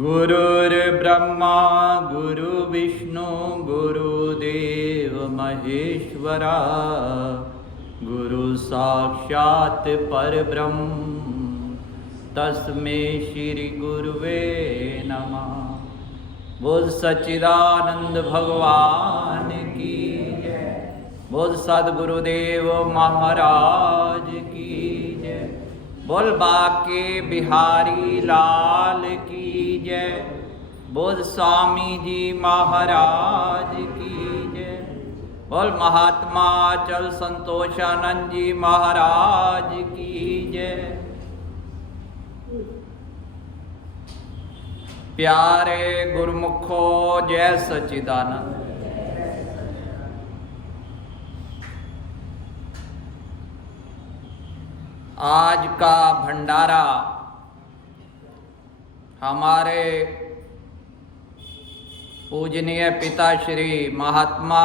गुरुर्ब्रह्मा गुरुविष्णु गुरुदेव महेश्वरा गुरु साक्षात् परब्रह्म तस्मै श्री गुरुवे नमः। बोल सच्चिदानंद भगवान की जय। बोल सद्गुरुदेव महाराज की जय। बोल बाके बिहारी लाल की जय। बोल स्वामी जी महाराज की जय। बोल महात्मा अचल संतोषानंद जी महाराज की जय। प्यारे गुरुमुखो जय सच्चिदानंद। आज का भंडारा हमारे पूजनीय पिता श्री महात्मा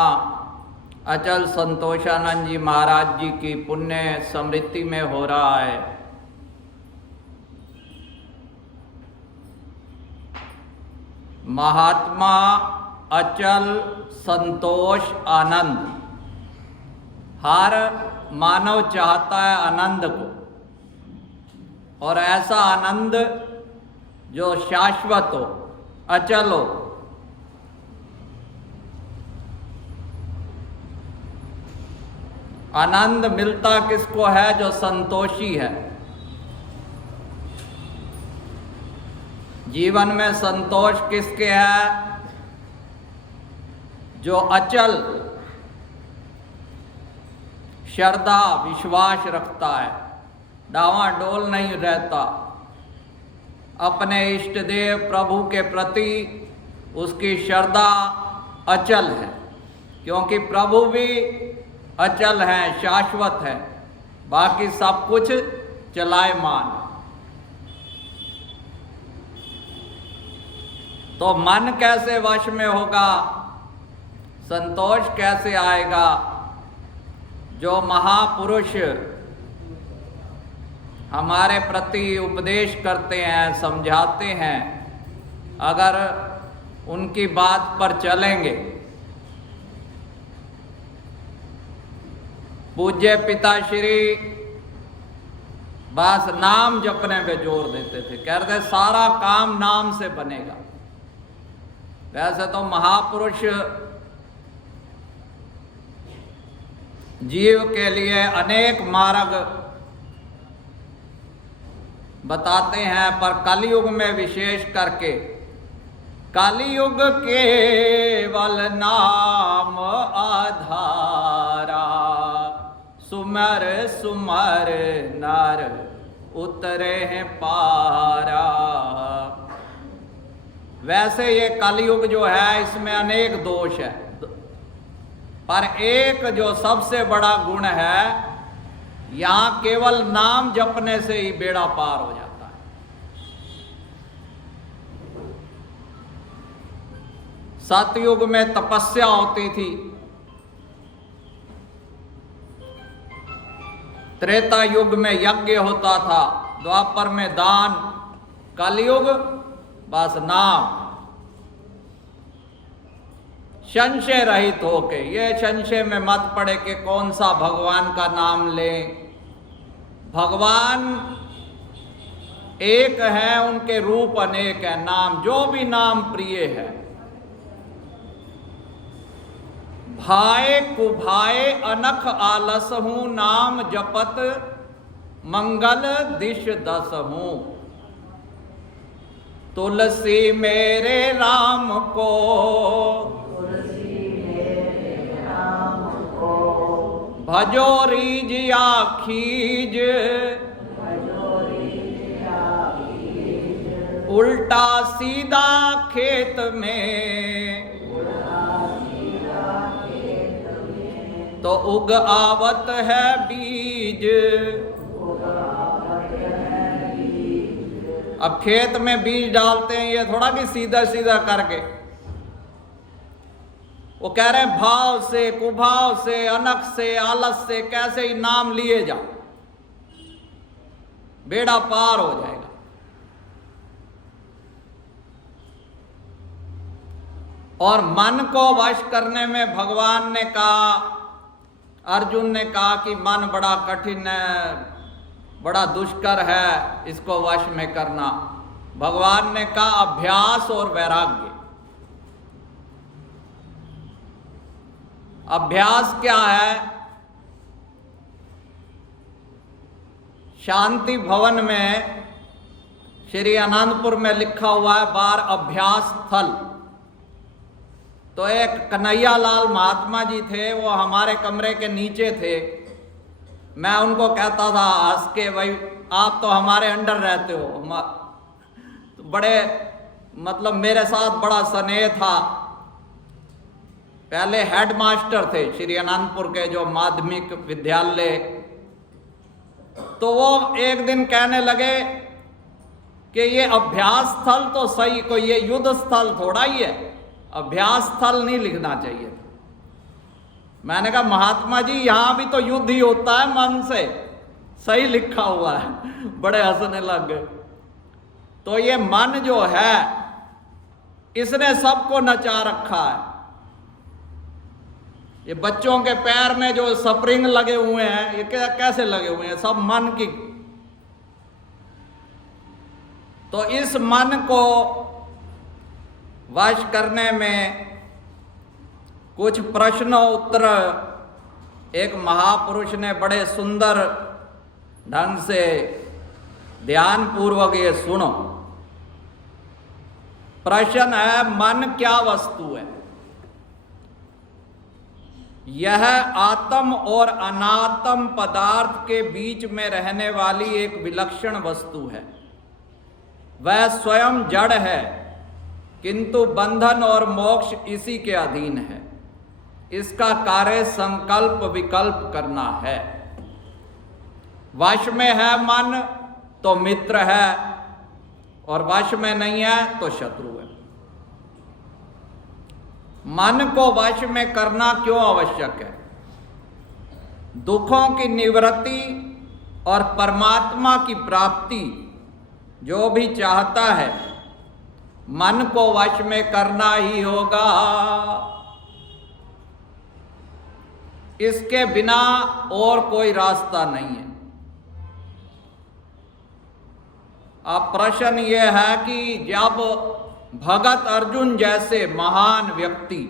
अचल संतोषानंद जी महाराज जी की पुण्य स्मृति में हो रहा है। महात्मा अचल संतोष आनंद। हर मानव चाहता है आनंद को, और ऐसा आनंद जो शाश्वत हो, अचल हो। आनंद मिलता किसको है? जो संतोषी है। जीवन में संतोष किसके है? जो अचल श्रद्धा विश्वास रखता है, डावाडोल नहीं रहता। अपने इष्ट देव प्रभु के प्रति उसकी श्रद्धा अचल है, क्योंकि प्रभु भी अचल है, शाश्वत है। बाकी सब कुछ चलायमान। तो मन कैसे वश में होगा? संतोष कैसे आएगा? जो महापुरुष हमारे प्रति उपदेश करते हैं, समझाते हैं, अगर उनकी बात पर चलेंगे। पूज्य पिताश्री बस नाम जपने पे जोर देते थे, कहते सारा काम नाम से बनेगा। वैसे तो महापुरुष जीव के लिए अनेक मार्ग बताते हैं, पर कलयुग में विशेष करके कलयुग केवल नाम आधारा, सुमर सुमर नर उतरे हैं पारा। वैसे ये कलयुग जो है इसमें अनेक दोष है, पर एक जो सबसे बड़ा गुण है, यहां केवल नाम जपने से ही बेड़ा पार हो जाता है। सतयुग में तपस्या होती थी, त्रेता युग में यज्ञ होता था, द्वापर में दान, कलयुग बस नाम। संशय रहित होके, ये संशय में मत पड़े कि कौन सा भगवान का नाम लें। भगवान एक है, उनके रूप अनेक है। नाम जो भी नाम प्रिय है, भाए कुभाए अनख आलस हूं, नाम जपत मंगल दिश दस हूं। तुलसी मेरे राम को, भजो रीज आखीज, उल्टा सीधा खेत में, तो उग आवत है बीज। अब खेत में बीज डालते हैं, ये थोड़ा कि सीधा सीधा करके। वो कह रहे हैं भाव से, कुभाव से, अनख से, आलस से कैसे ही नाम लिए जाओ, बेड़ा पार हो जाएगा। और मन को वश करने में भगवान ने कहा, अर्जुन ने कहा कि मन बड़ा कठिन है, बड़ा दुष्कर है इसको वश में करना। भगवान ने कहा अभ्यास और वैराग्य। अभ्यास क्या है? शांति भवन में श्री आनंदपुर में लिखा हुआ है बार अभ्यास स्थल। तो एक कन्हैया लाल महात्मा जी थे, वो हमारे कमरे के नीचे थे। मैं उनको कहता था हंस के, भाई आप तो हमारे अंडर रहते हो। तो बड़े मतलब मेरे साथ बड़ा स्नेह था। पहले हेड मास्टर थे श्री आनंदपुर के जो माध्यमिक विद्यालय। तो वो एक दिन कहने लगे कि ये अभ्यास स्थल तो सही, कोई ये युद्ध स्थल थोड़ा ही है, अभ्यास स्थल नहीं लिखना चाहिए। मैंने कहा महात्मा जी यहां भी तो युद्ध ही होता है मन से, सही लिखा हुआ है। बड़े हंसने लग गए। तो ये मन जो है इसने सबको नचा रखा है। ये बच्चों के पैर में जो स्प्रिंग लगे हुए हैं, ये कैसे लगे हुए हैं? सब मन की। तो इस मन को वश करने में कुछ प्रश्न उत्तर एक महापुरुष ने बड़े सुंदर ढंग से ध्यान पूर्वक ये सुनो। प्रश्न है, मन क्या वस्तु है? यह आत्म और अनात्म पदार्थ के बीच में रहने वाली एक विलक्षण वस्तु है। वह स्वयं जड़ है, किंतु बंधन और मोक्ष इसी के अधीन है। इसका कार्य संकल्प विकल्प करना है। वश में है मन तो मित्र है, और वश में नहीं है तो शत्रु है। मन को वश में करना क्यों आवश्यक है? दुखों की निवृत्ति और परमात्मा की प्राप्ति जो भी चाहता है, मन को वश में करना ही होगा। इसके बिना और कोई रास्ता नहीं है। अब प्रश्न यह है कि जब भगत अर्जुन जैसे महान व्यक्ति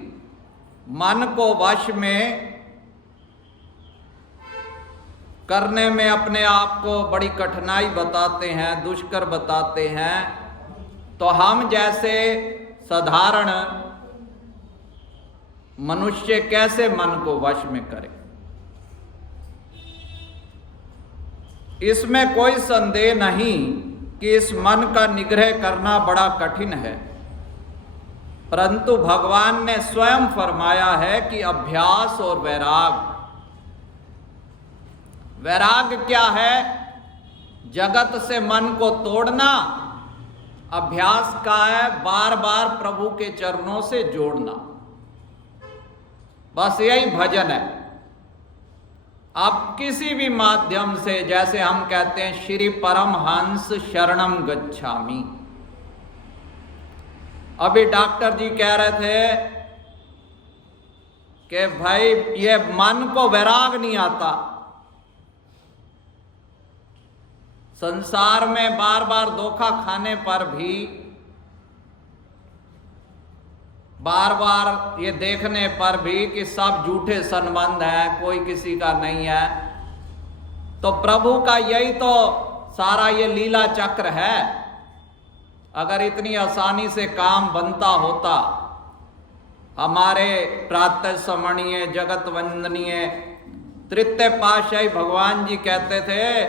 मन को वश में करने में अपने आप को बड़ी कठिनाई बताते हैं, दुष्कर बताते हैं, तो हम जैसे साधारण मनुष्य कैसे मन को वश में करें? इसमें कोई संदेह नहीं कि इस मन का निग्रह करना बड़ा कठिन है, परंतु भगवान ने स्वयं फरमाया है कि अभ्यास और वैराग। वैराग क्या है? जगत से मन को तोड़ना। अभ्यास का है बार बार प्रभु के चरणों से जोड़ना। बस यही भजन है। आप किसी भी माध्यम से, जैसे हम कहते हैं श्री परमहंस शरणम गच्छामि। अभी डॉक्टर जी कह रहे थे कि भाई ये मन को वैराग नहीं आता। संसार में बार बार धोखा खाने पर भी, बार बार ये देखने पर भी कि सब झूठे संबंध हैं, कोई किसी का नहीं है, तो प्रभु का यही तो सारा ये लीला चक्र है। अगर इतनी आसानी से काम बनता होता, हमारे प्रातः स्मरणीय जगत वंदनीय तृतीय पातशाही भगवान जी कहते थे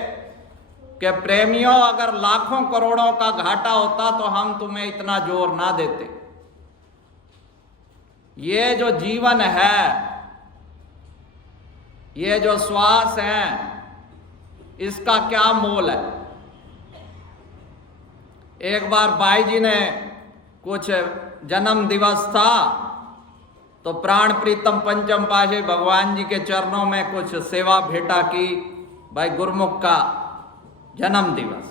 कि प्रेमियों, अगर लाखों करोड़ों का घाटा होता तो हम तुम्हें इतना जोर ना देते। ये जो जीवन है, ये जो श्वास है, इसका क्या मोल है? एक बार भाई जी ने कुछ जन्म दिवस था तो प्राण प्रीतम पंचम पाशे भगवान जी के चरणों में कुछ सेवा भेंटा की। भाई गुरुमुख का जन्म दिवस,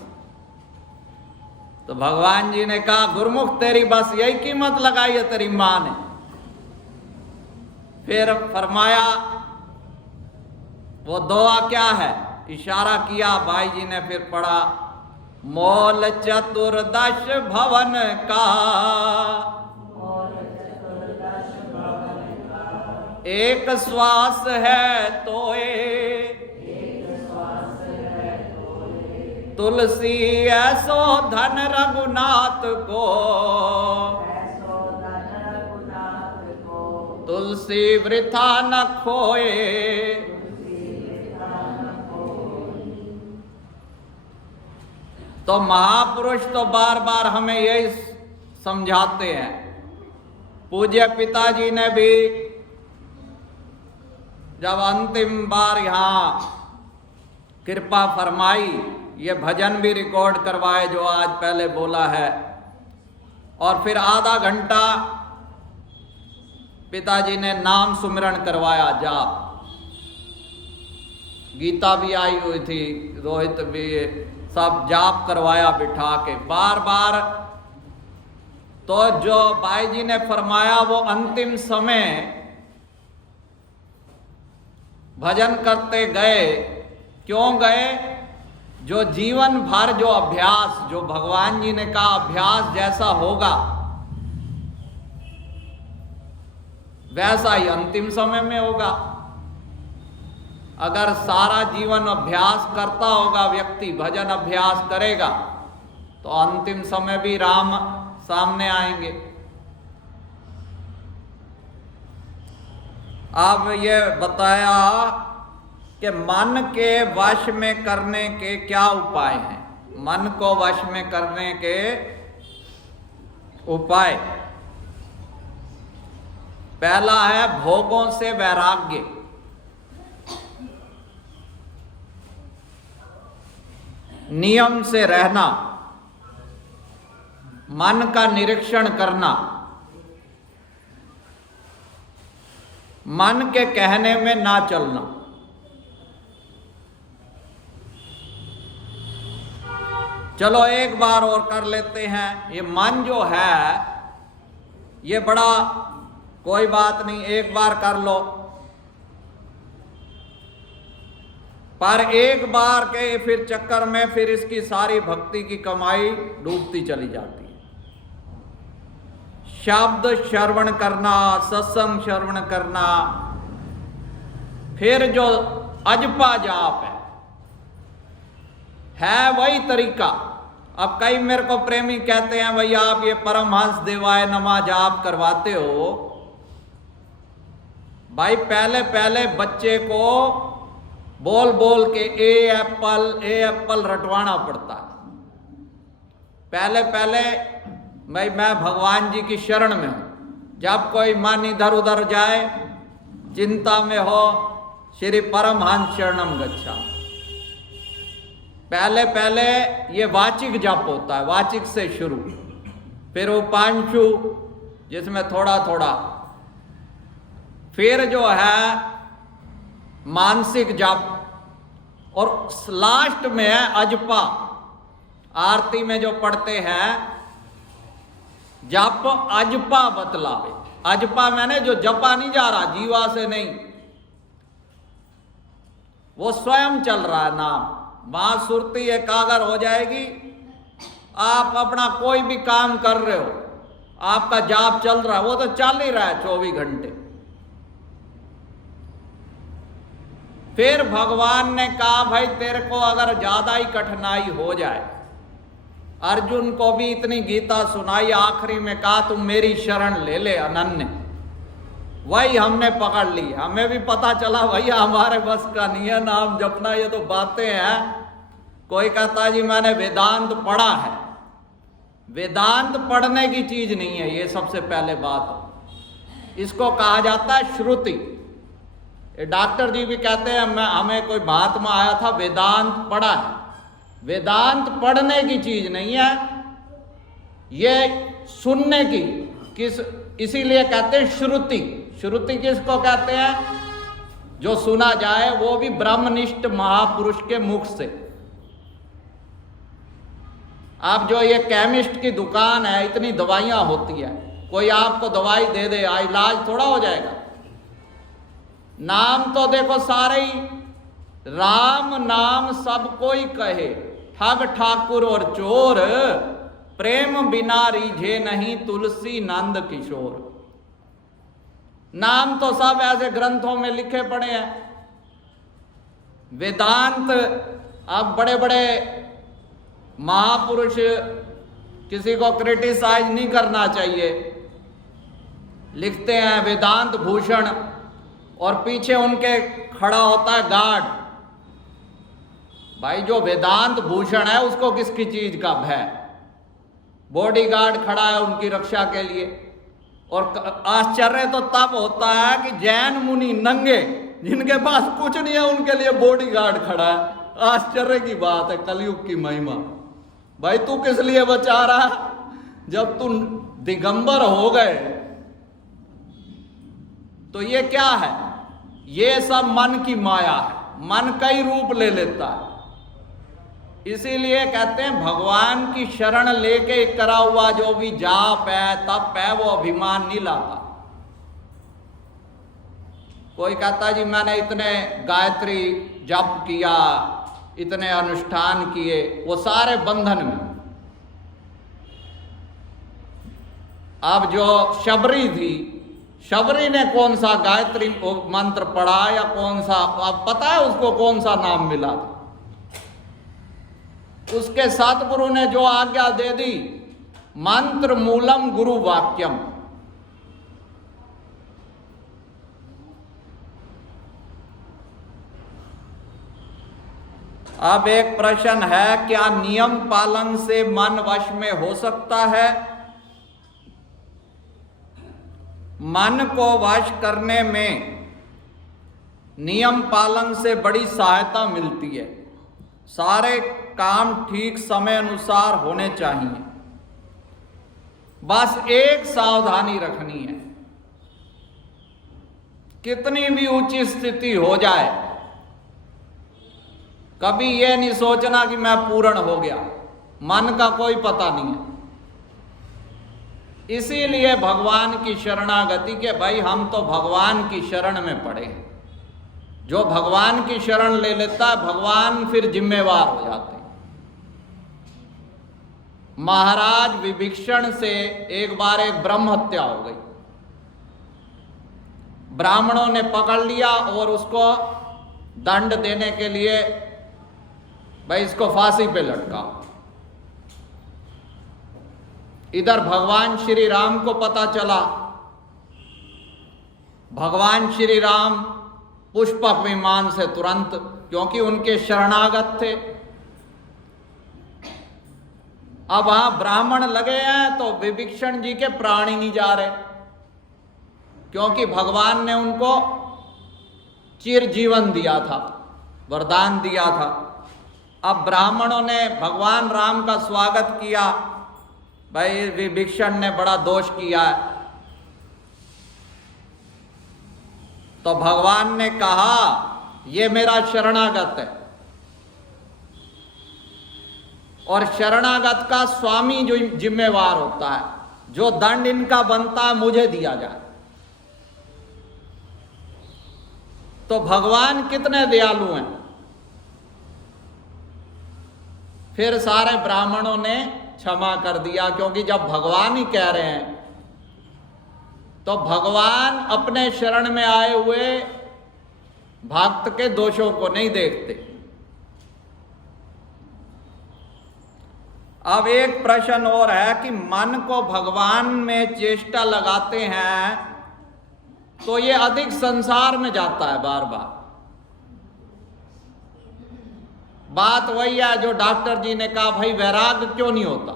तो भगवान जी ने कहा गुरुमुख तेरी बस यही कीमत लगाई है तेरी मां ने। फिर फरमाया वो दुआ क्या है, इशारा किया भाई जी ने, फिर पढ़ा मोल चतुर्दश भवन का, एक श्वास है तोए, तुलसी ऐसो धन रघुनाथ को, तुलसी वृथा न खोए। तो महापुरुष तो बार बार हमें यही समझाते हैं। पूज्य पिताजी ने भी जब अंतिम बार यहाँ कृपा फरमाई, ये भजन भी रिकॉर्ड करवाए जो आज पहले बोला है, और फिर आधा घंटा पिताजी ने नाम सुमिरन करवाया, जाप। गीता भी आई हुई थी, रोहित भी, सब जाप करवाया बिठा के बार बार। तो जो भाई जी ने फरमाया वो अंतिम समय भजन करते गए, क्यों गए? जो जीवन भर जो अभ्यास, जो भगवान जी ने कहा अभ्यास जैसा होगा वैसा ही अंतिम समय में होगा। अगर सारा जीवन अभ्यास करता होगा व्यक्ति, भजन अभ्यास करेगा, तो अंतिम समय भी राम सामने आएंगे। अब ये बताया कि मन के वश में करने के क्या उपाय हैं। मन को वश में करने के उपाय, पहला है भोगों से वैराग्य। नियम से रहना, मन का निरीक्षण करना, मन के कहने में ना चलना। चलो एक बार और कर लेते हैं। ये मन जो है ये बड़ा, कोई बात नहीं, एक बार कर लो, पर एक बार के फिर चक्कर में फिर इसकी सारी भक्ति की कमाई डूबती चली जाती है। शब्द श्रवण करना, सत्संग श्रवण करना, फिर जो अजपा जाप है वही तरीका। अब कई मेरे को प्रेमी कहते हैं भैया आप ये परमहंस देवाय नमः जाप करवाते हो। भाई पहले पहले बच्चे को बोल बोल के ए एप्पल रटवाना पड़ता है। पहले पहले भाई मैं भगवान जी की शरण में हूं। जब कोई मन इधर उधर जाए, चिंता में हो, श्री परमहंस शरणम गच्छा। पहले पहले ये वाचिक जप होता है, वाचिक से शुरू, फिर उपांशु जिसमें थोड़ा थोड़ा, फिर जो है मानसिक जप, और लास्ट में है अजपा। आरती में जो पढ़ते हैं जप अजपा बतलावे। अजपा मैंने जो जपा नहीं जा रहा, जीवा से नहीं, वो स्वयं चल रहा है नाम। वहां सुरती एकाग्र हो जाएगी। आप अपना कोई भी काम कर रहे हो, आपका जाप चल रहा है, वो तो चल ही रहा है 24 घंटे। फिर भगवान ने कहा भाई तेरे को अगर ज्यादा ही कठिनाई हो जाए, अर्जुन को भी इतनी गीता सुनाई, आखिरी में कहा तुम मेरी शरण ले ले अनन्य। वही हमने पकड़ ली। हमें भी पता चला भैया हमारे बस का नहीं है नाम जपना, ये तो बातें हैं। कोई कहता जी मैंने वेदांत पढ़ा है। वेदांत पढ़ने की चीज नहीं है, ये सबसे पहले बात। इसको कहा जाता है श्रुति। डॉक्टर जी भी कहते हैं हमें कोई महात्मा आया था वेदांत पढ़ा है। वेदांत पढ़ने की चीज नहीं है, ये सुनने की। इसीलिए कहते हैं श्रुति। श्रुति किसको कहते हैं? जो सुना जाए, वो भी ब्रह्मनिष्ठ महापुरुष के मुख से। आप जो ये केमिस्ट की दुकान है, इतनी दवाइयां होती है, कोई आपको दवाई दे दे, इलाज थोड़ा हो जाएगा। नाम तो देखो सारे ही राम नाम सब कोई कहे, ठग ठाकुर और चोर, प्रेम बिना रीझे नहीं तुलसी नंद किशोर। नाम तो सब ऐसे ग्रंथों में लिखे पड़े हैं। वेदांत, अब बड़े बड़े महापुरुष, किसी को क्रिटिसाइज नहीं करना चाहिए, लिखते हैं वेदांत भूषण, और पीछे उनके खड़ा होता है गार्ड। भाई जो वेदांत भूषण है उसको किसकी चीज का भय? बॉडीगार्ड खड़ा है उनकी रक्षा के लिए। और आश्चर्य तो तब होता है कि जैन मुनि नंगे, जिनके पास कुछ नहीं है, उनके लिए बॉडीगार्ड खड़ा है। आश्चर्य की बात है, कलयुग की महिमा। भाई तू किस लिए बचा रहा? जब तू दिगंबर हो गए तो ये क्या है? ये सब मन की माया है। मन कई रूप ले लेता है। इसीलिए कहते हैं भगवान की शरण लेके करा हुआ जो भी जाप है तप है, वो अभिमान नहीं लाता। कोई कहता जी मैंने इतने गायत्री जप किया, इतने अनुष्ठान किए, वो सारे बंधन में। अब जो शबरी थी, शबरी ने कौन सा गायत्री मंत्र पढ़ा या कौन सा, अब पता है उसको कौन सा नाम मिला था? उसके सतगुरु ने जो आज्ञा दे दी, मंत्र मूलम गुरु वाक्यम। अब एक प्रश्न है, क्या नियम पालन से मन वश में हो सकता है? मन को वश करने में नियम पालन से बड़ी सहायता मिलती है। सारे काम ठीक समय अनुसार होने चाहिए। बस एक सावधानी रखनी है, कितनी भी ऊंची स्थिति हो जाए, कभी यह नहीं सोचना कि मैं पूर्ण हो गया। मन का कोई पता नहीं है। इसीलिए भगवान की शरणागति के, भाई हम तो भगवान की शरण में पड़े हैं। जो भगवान की शरण ले लेता है, भगवान फिर जिम्मेवार हो जाते हैं। महाराज विभीषण से एक बार एक ब्रह्म हत्या हो गई। ब्राह्मणों ने पकड़ लिया और उसको दंड देने के लिए, भाई इसको फांसी पे लटकाओ। इधर भगवान श्री राम को पता चला। भगवान श्री राम पुष्पक विमान से तुरंत, क्योंकि उनके शरणागत थे। अब वहां ब्राह्मण लगे हैं तो विभीषण जी के प्राण ही नहीं जा रहे, क्योंकि भगवान ने उनको चिर जीवन दिया था, वरदान दिया था। अब ब्राह्मणों ने भगवान राम का स्वागत किया, भाई विभीषण ने बड़ा दोष किया है। तो भगवान ने कहा ये मेरा शरणागत है, और शरणागत का स्वामी जो जिम्मेवार होता है, जो दंड इनका बनता है मुझे दिया जाए। तो भगवान कितने दयालु हैं। फिर सारे ब्राह्मणों ने क्षमा कर दिया, क्योंकि जब भगवान ही कह रहे हैं तो भगवान अपने शरण में आए हुए भक्त के दोषों को नहीं देखते। अब एक प्रश्न और है कि मन को भगवान में चेष्टा लगाते हैं तो ये अधिक संसार में जाता है बार बार। बात वही है जो डॉक्टर जी ने कहा, भाई वैराग्य क्यों नहीं होता?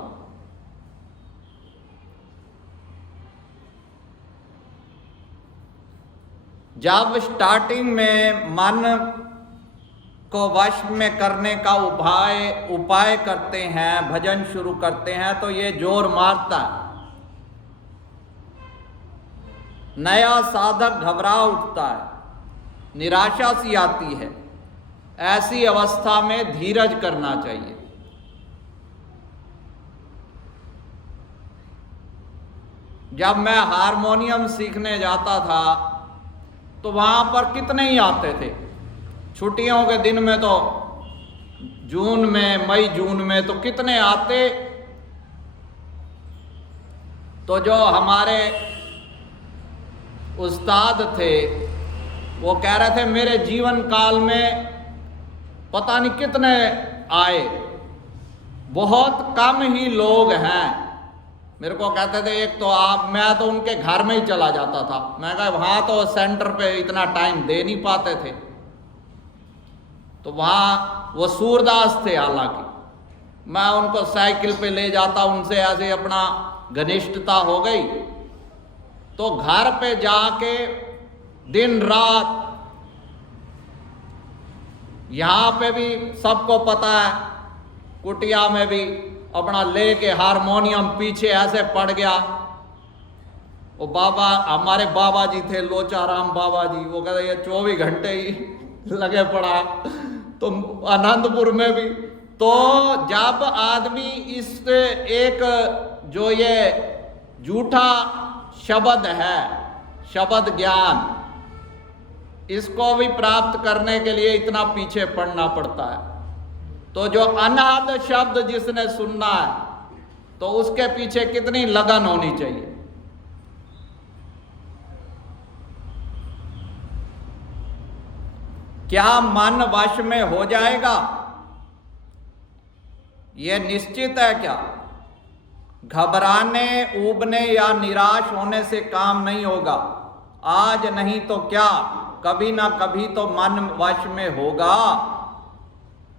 जब स्टार्टिंग में मन को वश में करने का उपाय करते हैं, भजन शुरू करते हैं, तो ये जोर मारता है। नया साधक घबरा उठता है, निराशा सी आती है। ऐसी अवस्था में धीरज करना चाहिए। जब मैं हारमोनियम सीखने जाता था तो वहां पर कितने ही आते थे। छुट्टियों के दिन में तो जून में, मई जून में तो कितने आते। तो जो हमारे उस्ताद थे वो कह रहे थे मेरे जीवन काल में पता नहीं कितने आए, बहुत कम ही लोग हैं। मेरे को कहते थे एक तो मैं तो उनके घर में ही चला जाता था। मैं कहा वहां तो सेंटर पे इतना टाइम दे नहीं पाते थे। तो वहां वो सूरदास थे, हालांकि मैं उनको साइकिल पे ले जाता, उनसे ऐसे अपना घनिष्ठता हो गई। तो घर पे जाके दिन रात, यहां पे भी सबको पता है, कुटिया में भी अपना लेके हारमोनियम पीछे ऐसे पड़ गया। वो बाबा, हमारे बाबा जी थे लोचाराम बाबा जी, वो कहते ये 24 घंटे ही लगे पड़ा। तो आनंदपुर में भी तो जब आदमी इस एक जो ये झूठा शब्द है, शब्द ज्ञान, इसको भी प्राप्त करने के लिए इतना पीछे पड़ना पड़ता है। तो जो अनाद शब्द जिसने सुनना है तो उसके पीछे कितनी लगन होनी चाहिए। क्या मन वश में हो जाएगा? यह निश्चित है क्या? घबराने, ऊबने या निराश होने से काम नहीं होगा। आज नहीं तो क्या, कभी ना कभी तो मन वश में होगा।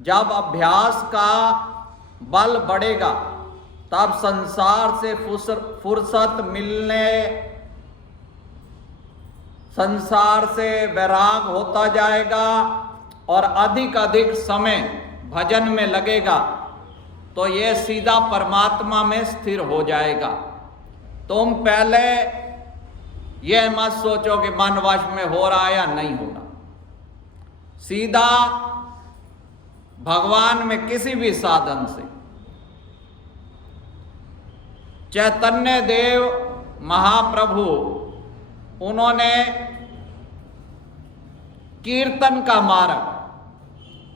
जब अभ्यास का बल बढ़ेगा तब संसार से फुर्सत मिलने, संसार से वैराग होता जाएगा और अधिक अधिक समय भजन में लगेगा तो ये सीधा परमात्मा में स्थिर हो जाएगा। तुम पहले यह मत सोचो कि मन वश में हो रहा है या नहीं हो रहा। सीधा भगवान में किसी भी साधन से। चैतन्य देव महाप्रभु, उन्होंने कीर्तन का मार्ग,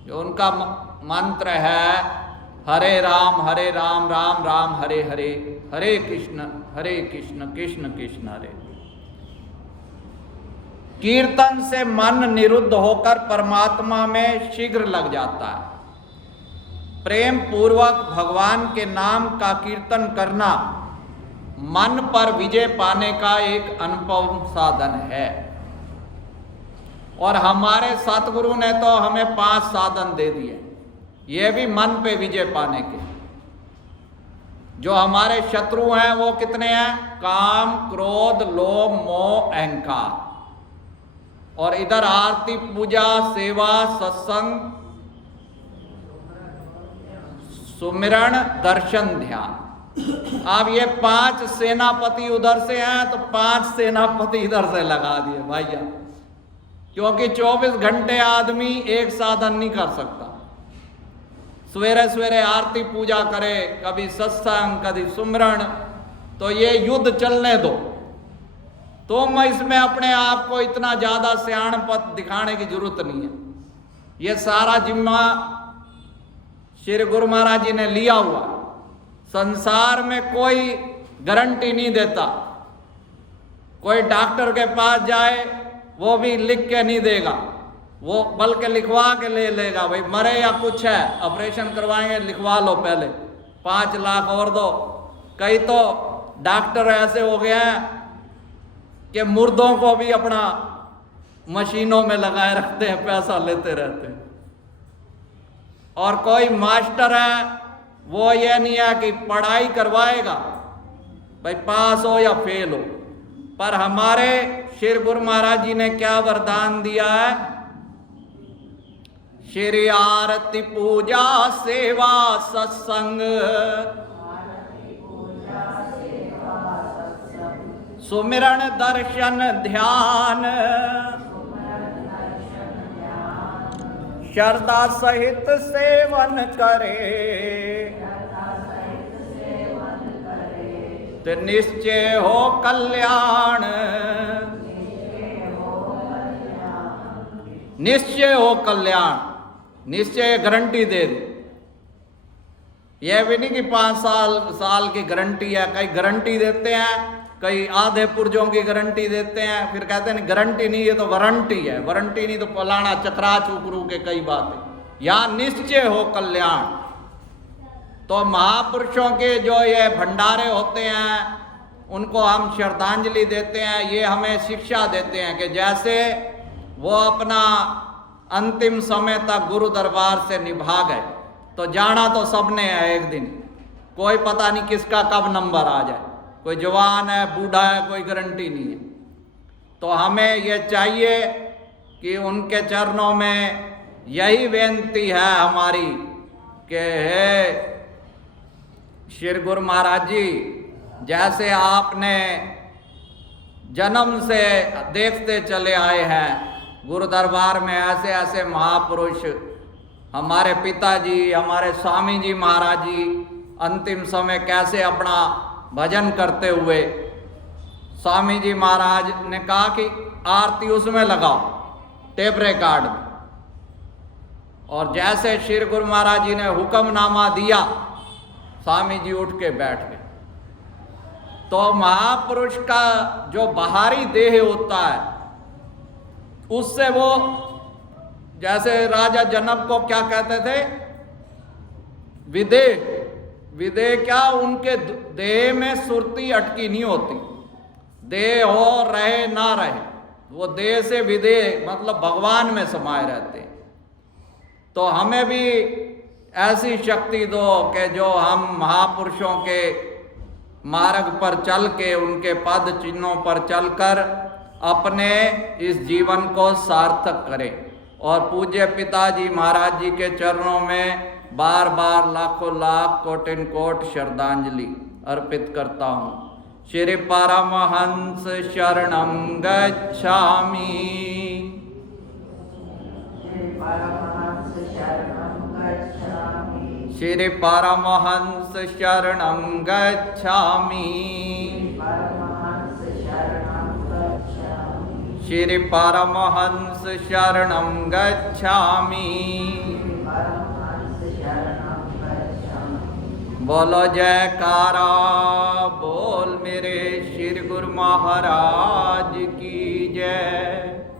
जो उनका मंत्र है, हरे राम राम राम हरे हरे, हरे कृष्ण कृष्ण कृष्ण हरे। कीर्तन से मन निरुद्ध होकर परमात्मा में शीघ्र लग जाता है। प्रेम पूर्वक भगवान के नाम का कीर्तन करना मन पर विजय पाने का एक अनुपम साधन है। और हमारे सतगुरु ने तो हमें 5 साधन दे दिए, ये भी मन पे विजय पाने के। जो हमारे शत्रु हैं वो कितने हैं? काम, क्रोध, लोभ, मोह, अहंकार। और इधर आरती, पूजा, सेवा, सत्संग, सुमिरण, दर्शन, ध्यान। अब ये 5 सेनापति उधर से हैं तो 5 सेनापति इधर से लगा दिए भैया, क्योंकि 24 घंटे आदमी एक साधन नहीं कर सकता। सवेरे सवेरे आरती पूजा करे, कभी सत्संग, कभी सुमिरण, तो ये युद्ध चलने दो। तुम इसमें अपने आप को इतना ज्यादा सियाणपत दिखाने की जरूरत नहीं है। ये सारा जिम्मा श्री गुरु महाराज जी ने लिया हुआ। संसार में कोई गारंटी नहीं देता। कोई डॉक्टर के पास जाए वो भी लिख के नहीं देगा, वो बल्कि लिखवा के ले लेगा, भाई मरे या कुछ है, ऑपरेशन करवाएंगे, लिखवा लो पहले, 5 लाख और दो। कई तो डॉक्टर ऐसे हो गए हैं कि मुर्दों को भी अपना मशीनों में लगाए रखते हैं, पैसा लेते रहते हैं। और कोई मास्टर है, वो ये नहीं है कि पढ़ाई करवाएगा, भाई पास हो या फेल हो। पर हमारे श्री गुरु महाराज जी ने क्या वरदान दिया है? श्री आरती पूजा सेवा सत्संग, सुमिरन दर्शन ध्यान, श्रद्धा सहित सेवन करे, तो निश्चय हो कल्याण। निश्चय हो कल्याण, निश्चय गारंटी दे दी। यह भी नहीं कि 5 साल की गारंटी है, कई गारंटी देते हैं, कई आधे पुर्जों की गारंटी देते हैं, फिर कहते हैं गारंटी नहीं, ये तो वारंटी है, वारंटी नहीं तो फलाना चकरा चुकरू के कई बातें। या निश्चय हो कल्याण। तो महापुरुषों के जो ये भंडारे होते हैं उनको हम श्रद्धांजलि देते हैं। ये हमें शिक्षा देते हैं कि जैसे वो अपना अंतिम समय तक गुरु दरबार से निभा गए, तो जाना तो सबने है एक दिन, कोई पता नहीं किसका कब नंबर आ जाए, कोई जवान है बूढ़ा है कोई गारंटी नहीं है। तो हमें ये चाहिए कि उनके चरणों में यही बेनती है हमारी कि हे श्री गुरु महाराज जी, जैसे आपने जन्म से देखते चले आए हैं गुरु दरबार में ऐसे ऐसे महापुरुष, हमारे पिताजी, हमारे स्वामी जी महाराज जी अंतिम समय कैसे अपना भजन करते हुए, स्वामी जी महाराज ने कहा कि आरती उसमें लगाओ टेप रिकॉर्ड में, और जैसे श्री गुरु महाराज जी ने हुक्मनामा दिया स्वामी जी उठ के बैठ गए। तो महापुरुष का जो बाहरी देह होता है उससे वो, जैसे राजा जनक को क्या कहते थे, विदेह, विदेह क्या, उनके देह में सुरती अटकी नहीं होती, देह हो रहे ना रहे, वो देह से विदेह मतलब भगवान में समाये रहते हैं। तो हमें भी ऐसी शक्ति दो कि जो हम महापुरुषों के मार्ग पर चल के, उनके पद चिन्हों पर चलकर अपने इस जीवन को सार्थक करें। और पूज्य पिताजी महाराज जी के चरणों में बार बार लाखों लाख कोटिन कोट श्रद्धांजलि अर्पित करता हूँ। श्री परमहंस शरणं गच्छामि, श्री परमहंस शरणं गच्छामि, श्री परमहंस शरणं गच्छामि। बोलो जयकारा बोल मेरे श्री गुरु महाराज की जय।